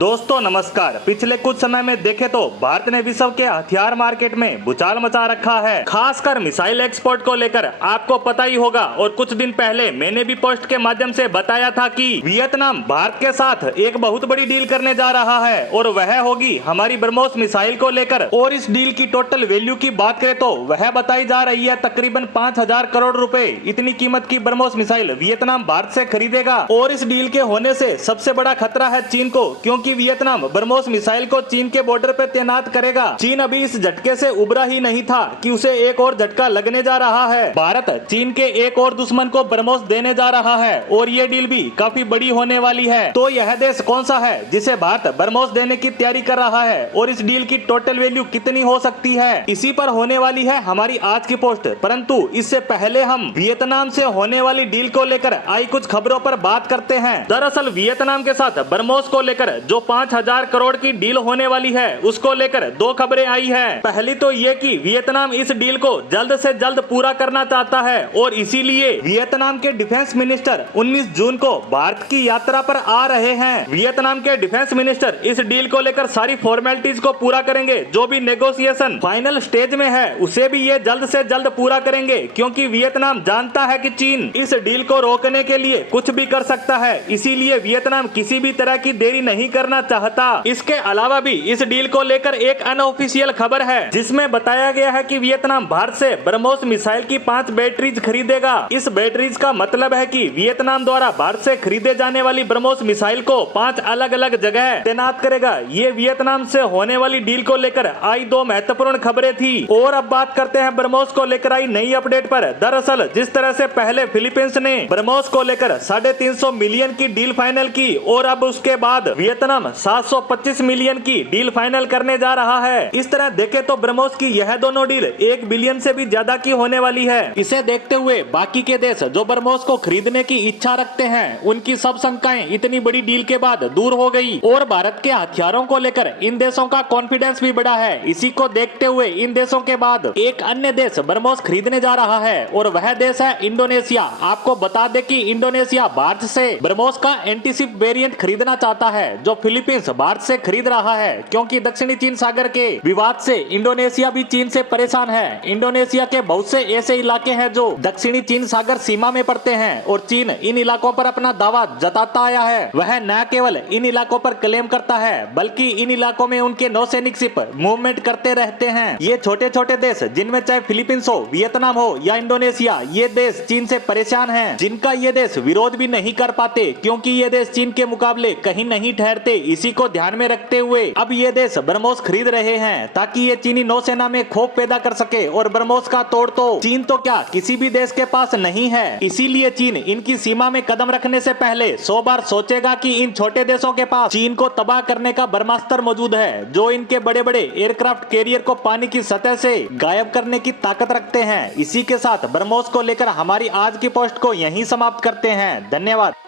दोस्तों नमस्कार। पिछले कुछ समय में देखे तो भारत ने विश्व के हथियार मार्केट में भूचाल मचा रखा है, खासकर मिसाइल एक्सपोर्ट को लेकर। आपको पता ही होगा और कुछ दिन पहले मैंने भी पोस्ट के माध्यम से बताया था कि वियतनाम भारत के साथ एक बहुत बड़ी डील करने जा रहा है और वह होगी हमारी ब्रह्मोस मिसाइल को लेकर। और इस डील की टोटल वैल्यू की बात करें तो वह बताई जा रही है तकरीबन 5,000 करोड़ रुपए। इतनी कीमत की ब्रह्मोस मिसाइल वियतनाम भारत से खरीदेगा। और इस डील के होने से सबसे बड़ा खतरा है चीन को, क्योंकि वियतनाम ब्रह्मोस मिसाइल को चीन के बॉर्डर पे तैनात करेगा। चीन अभी इस झटके से उबरा ही नहीं था कि उसे एक और झटका लगने जा रहा है। भारत चीन के एक और दुश्मन को ब्रह्मोस देने जा रहा है और ये डील भी काफी बड़ी होने वाली है। तो यह देश कौन सा है जिसे भारत ब्रह्मोस देने की तैयारी कर रहा है और इस डील की टोटल वैल्यू कितनी हो सकती है, इसी पर होने वाली है हमारी आज की पोस्ट। परंतु इससे पहले हम वियतनाम से होने वाली डील को लेकर आई कुछ खबरों पर बात करते हैं। दरअसल वियतनाम के साथ ब्रह्मोस को लेकर जो 5,000 करोड़ की डील होने वाली है उसको लेकर दो खबरें आई है। पहली तो ये कि वियतनाम इस डील को जल्द से जल्द पूरा करना चाहता है और इसीलिए वियतनाम के डिफेंस मिनिस्टर 19 जून को भारत की यात्रा पर आ रहे हैं। वियतनाम के डिफेंस मिनिस्टर इस डील को लेकर सारी फॉर्मेलिटीज को पूरा करेंगे। जो भी नेगोशिएशन फाइनल स्टेज में है उसे भी ये जल्द से जल्द पूरा करेंगे, क्योंकि वियतनाम जानता है कि चीन इस डील को रोकने के लिए कुछ भी कर सकता है। इसीलिए वियतनाम किसी भी तरह की देरी नहीं करना चाहता। इसके अलावा भी इस डील को लेकर एक अनऑफिशियल खबर है जिसमें बताया गया है कि वियतनाम भारत से ब्रह्मोस मिसाइल की 5 बैटरीज खरीदेगा। इस बैटरीज का मतलब है कि वियतनाम द्वारा भारत से खरीदे जाने वाली ब्रह्मोस मिसाइल को 5 अलग अलग जगह तैनात करेगा। ये वियतनाम से होने वाली डील को लेकर आई 2 महत्वपूर्ण खबरें थी। और अब बात करते हैं ब्रह्मोस को लेकर आई नई अपडेट पर। दरअसल जिस तरह से पहले फिलीपींस ने ब्रह्मोस को लेकर 350 मिलियन की डील फाइनल की और अब उसके बाद वियतनाम 725 मिलियन की डील फाइनल करने जा रहा है। इस तरह देखे तो ब्रह्मोस की यह दोनों डील 1 बिलियन से भी ज्यादा की होने वाली है। इसे देखते हुए बाकी के देश जो ब्रह्मोस को खरीदने की इच्छा रखते हैं उनकी सब शंकाएं इतनी बड़ी डील के बाद दूर हो गई और भारत के हथियारों को लेकर इन देशों का कॉन्फिडेंस भी बढ़ा है। इसी को देखते हुए इन देशों के बाद एक अन्य देश ब्रह्मोस खरीदने जा रहा है और वह देश है इंडोनेशिया। आपको बता दें कि इंडोनेशिया भारत से ब्रह्मोस का एंटीशिप वेरिएंट खरीदना चाहता है जो फिलीपींस भारत से खरीद रहा है, क्योंकि दक्षिणी चीन सागर के विवाद से इंडोनेशिया भी चीन से परेशान है। इंडोनेशिया के बहुत से ऐसे इलाके हैं जो दक्षिणी चीन सागर सीमा में पड़ते हैं और चीन इन इलाकों पर अपना दावा जताता आया है। वह न केवल इन इलाकों पर क्लेम करता है बल्कि इन इलाकों में उनके नौसैनिक शिप मूवमेंट करते रहते हैं। ये छोटे छोटे देश जिनमें चाहे फिलीपींस हो, वियतनाम हो या इंडोनेशिया, ये देश चीन से परेशान है, जिनका ये देश विरोध भी नहीं कर पाते क्योंकि ये देश चीन के मुकाबले कहीं नहीं ठहरते। इसी को ध्यान में रखते हुए अब ये देश ब्रह्मोस खरीद रहे हैं ताकि ये चीनी नौसेना में खौफ पैदा कर सके। और ब्रह्मोस का तोड़ तो चीन तो क्या किसी भी देश के पास नहीं है। इसीलिए चीन इनकी सीमा में कदम रखने से पहले 100 बार सोचेगा कि इन छोटे देशों के पास चीन को तबाह करने का ब्रह्मास्त्र मौजूद है, जो इनके बड़े बड़े एयरक्राफ्ट कैरियर को पानी की सतह से गायब करने की ताकत रखते हैं। इसी के साथ ब्रह्मोस को लेकर हमारी आज की पोस्ट को यहीं समाप्त करते हैं। धन्यवाद।